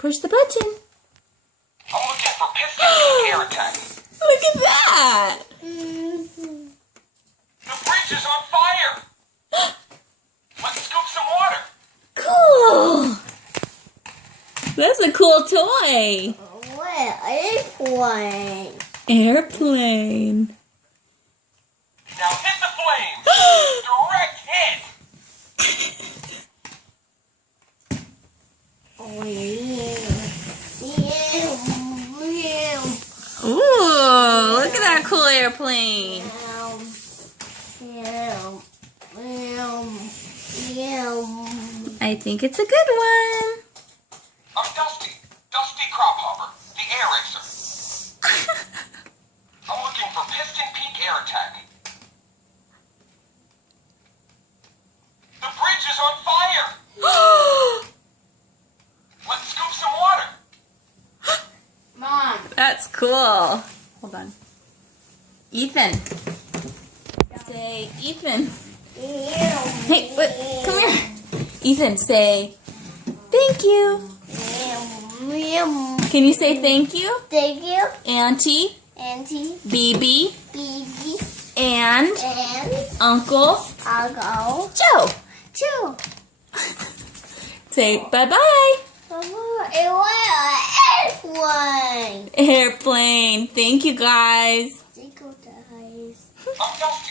Push the button. I'm looking for piston peak air attack. Look at that. The bridge is on fire. Let's scoop some water. Cool. That's a cool toy. What? Airplane. Airplane. Now hit the flames. Direct hit. Oh, yeah. Ooh, look at that cool airplane. I think it's a good one. I'm Dusty. Dusty Crophopper, the air racer. I'm looking for piston peak air attack. The bridge is on fire. Let's scoop some water. Mom. That's cool. Hold on. Ethan. Say Ethan. Hey, wait, come here. Ethan, say thank you. Can you say thank you? Thank you, Auntie, Auntie, BB, Baby, and and Uncle I'll go Joe. too. Say bye-bye. It was an airplane. Airplane. Thank you, guys. Thank you, guys. I'm Dusty.